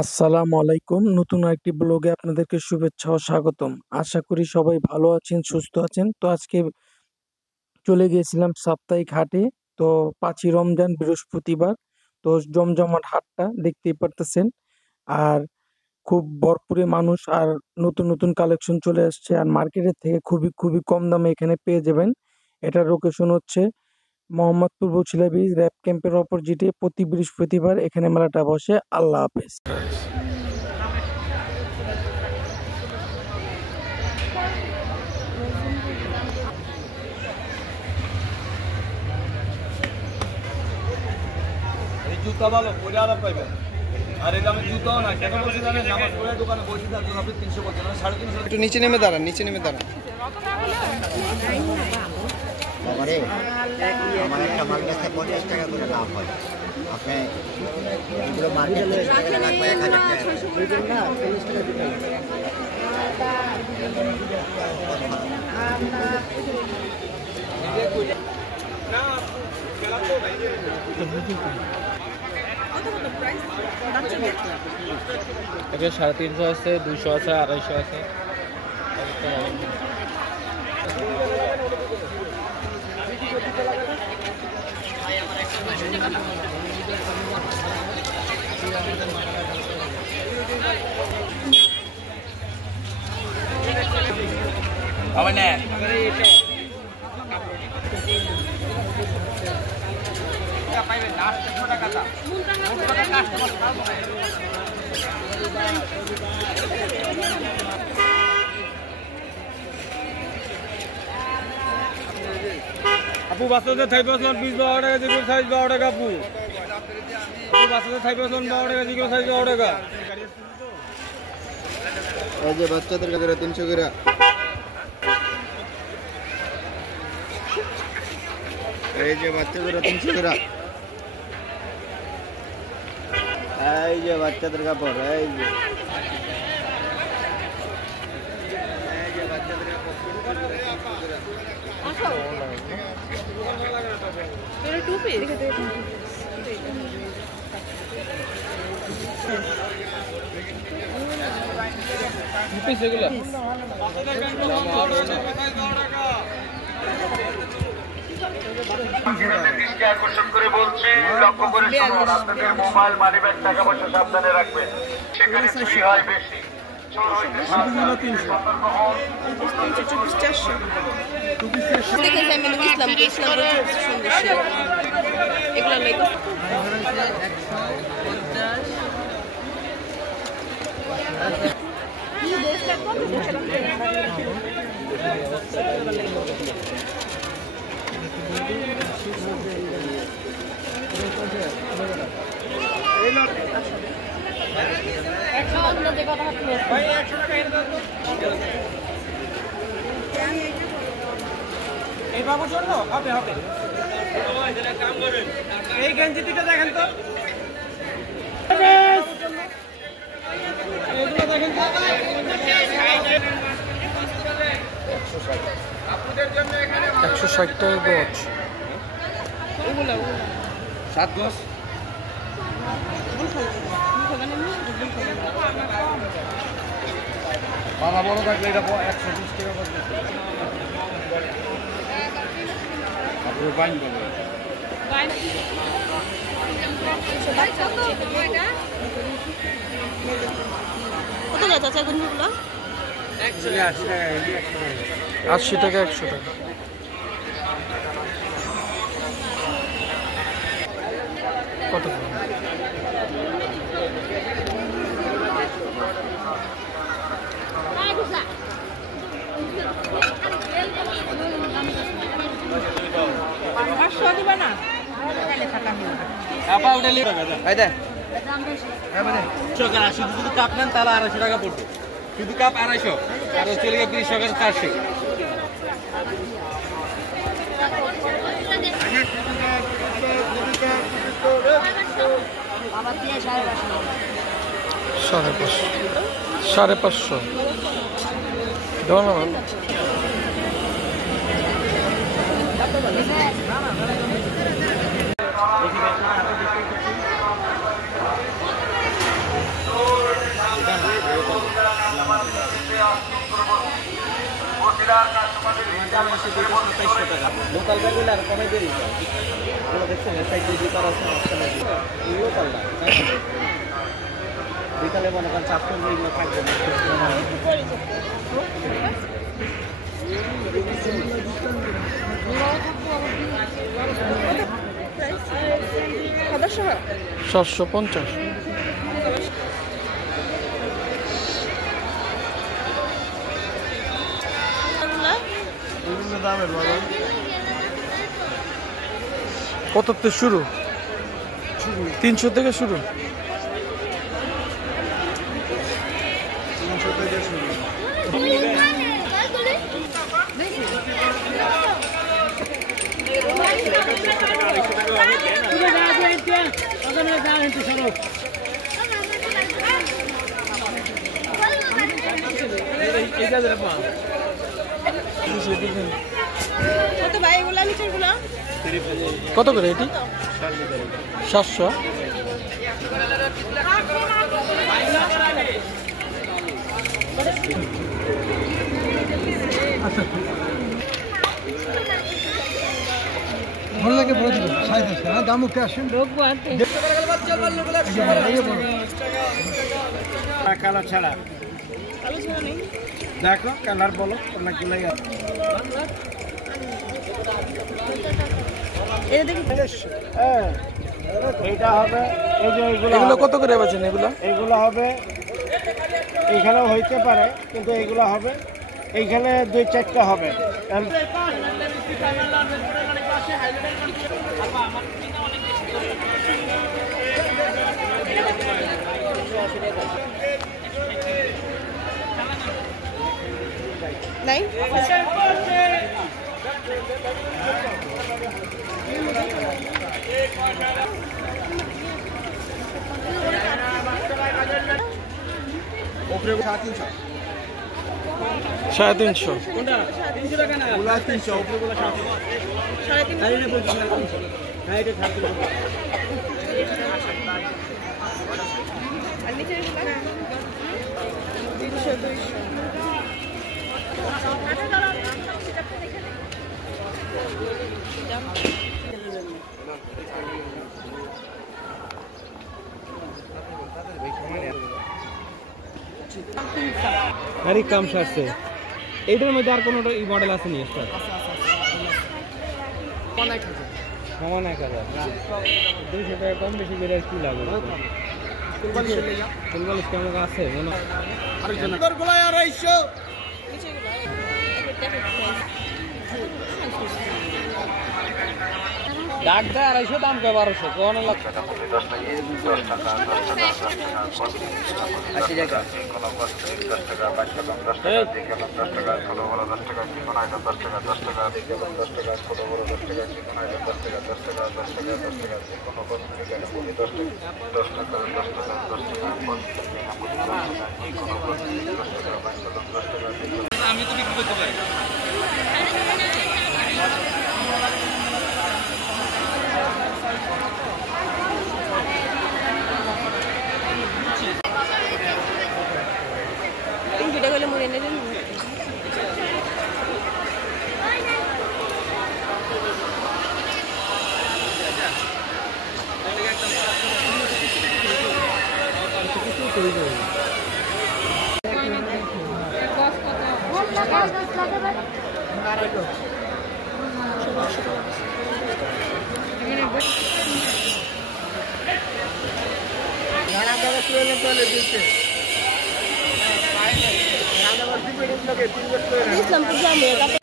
আসসালামু আলাইকুম। নতুন আরেকটি ব্লগে আপনাদেরকে শুভেচ্ছা ও স্বাগতম। আশা করি সবাই ভালো আছেন, সুস্থ আছেন। তো আজকে চলে গিয়েছিলাম সাপ্তাহিক হাটে। তো ৫ই রমজান বৃহস্পতিবার। তো জমজমাট হাটটা দেখতেই পারতেছেন। আর খুব ভরপুরে মানুষ আর নতুন, নতুন কালেকশন চলে আসছে। আর মার্কেটের থেকে খুবই, খুবই কম দামে এখানে পেয়ে যাবেন। এটার লোকেশন হচ্ছে মোহাম্মদপুর বছিলা ব্রিজ র‍্যাব ক্যাম্পের অপোজিটে। প্রতি বৃহস্পতিবার এখানে মেলাটা বসে। আল্লাহ হাফেজ। এই জুতা ভালো পরে আলাপ পাইবেন। আর এই দামে জুতাও না কেন বলছি জানেন? নামাজ পড়ে দোকানে বসে তার জন্য আপনি 300 বলছেন, 350। একটু নিচে নেমে দাঁড়ান, নিচে নেমে দাঁড়ান। বাবারে আমার একটা মাল গাছে 50 টাকা করে লাভ হয়। আপনি এগুলো মার্কেট থেকে লাগবে 1000 টাকা। এটা 350 আছে, 200 আছে, 250 আছে। হবে না পাইবেন না 800 টাকা দাম। আপু বাচ্চাদের থাই পছন্দ 20-12 টাকা, যেগুলো সাইজ 12 টাকা। আপু বাচ্চাদের থাই পছন্দ 12 টাকা, যেগুলো সাইজ 12 টাকা। এই যে বাচ্চাদের কাছে 300 করে। এই যে বাচ্চাদের 300 করে। এই যে বাচ্চাদের কাপড়, এই যে বাচ্চাদের কাপড় 300 করে। টুপি সেগুলো আকর্ষণ করে বলছি, লক্ষ্য করে শুনুন, আপনাদের মোবাইল মানিব্যাগ টাকা পয়সা সাবধানে রাখবেন, সেখানে চুরি হয় বেশি। এই বাবুর জন্য হবে হবে। এই গেঞ্জিটিটা দেখেন তো, এগুলো দেখেন তো। আপনাদের জন্য এখানে 160 টাকা গজ। 7 গজ। মামা বড় থাকলে এটা 120 টাকা পড়বে। আপনি বাইন করবেন। কত যাচ্ছে চাচা গুলো? 80 টাকা 100 টাকা। কত? শুধু কাপ নেন তাহলে 250 টাকা পড়বে। শুধু কাপ 250 আর চলে গেলে 20 টাকা 400। সাড়ে 500 দেওয়া না ম্যাম। ডিলার কাস্টমারদের লোকাল ব্যাগগুলো আর কমে দেরি ওগুলো দেখছেন সাইড দিয়ে করা আছে অপশনে লোকাল না বিকালে মনে করেন চাপ করলে এগুলো থাকবে না সদস্য 750। বিভিন্ন দামের বাবা কত থেকে শুরু? 300 থেকে শুরু। 300 থেকে শুরু কত ভাই এগুলা নিচেরগুলা? কত করে এটি? 700। ভালো লাগে বলে দিবেন সাইজ আছে হ্যাঁ দাম উঠে আসেন কালার ছাড়া আলু ছাড়া নেই। দেখো কালার বলো অনেকগুলাই আছে এটা দেখি হ্যাঁ এইটা হবে এই যে এগুলো কত করে বেচেন এগুলো? এইগুলো হবে এইখানেও হইতে পারে কিন্তু এইগুলো হবে এইখানে 2-4টা হবে নাই উপরে 350 350। কোনটা 300 টাকা না ওগুলা 300 উপরে গুলো 350 হ্যাঁ এটা 350 আর নিচেরগুলা 300 200 আরে কম সারছে এইটার মধ্যে আর কোনো মডেল আছে নি স্টার অনেক 1000 200 টাকা কম বেশি করে কি লাভ হবে ফুলবালিশ কেমন আছে মনে আরেকজন গুলো 250 নিচেরগুলা একটা ডাক দেয় 250 দাম কে 1200 কোন লাখ 10 টাকা 80 টাকা কোনো কষ্ট 10 টাকা 5 টাকা 10 টাকা দিকে 10 টাকা ছোট বড় 10 টাকা কোনো আইটেম 10 টাকা 10 টাকা দিকে 10 টাকা ছোট বড় 10 টাকা কোনো আইটেম 10 টাকা 10 টাকা 10 টাকা 10 টাকা কোনো কসমেটিক আইটেম 10 টাকা 10 টাকা 10 টাকা 10 টাকা কোনো কসমেটিক 10 টাকা 10 টাকা আমি তো বিক্রি করতে পারি ভিডিও করলে মরে নেবেন ইসলামপুর যাবো টাকা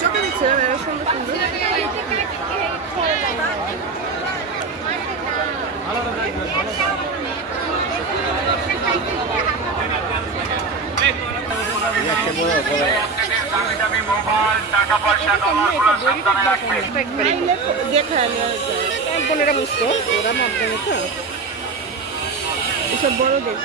চোখে দিচ্ছিলাম এরা সুন্দর সুন্দর। একদম এটা বুঝতো ওরা মাধ্যমে তো এসব বড়দের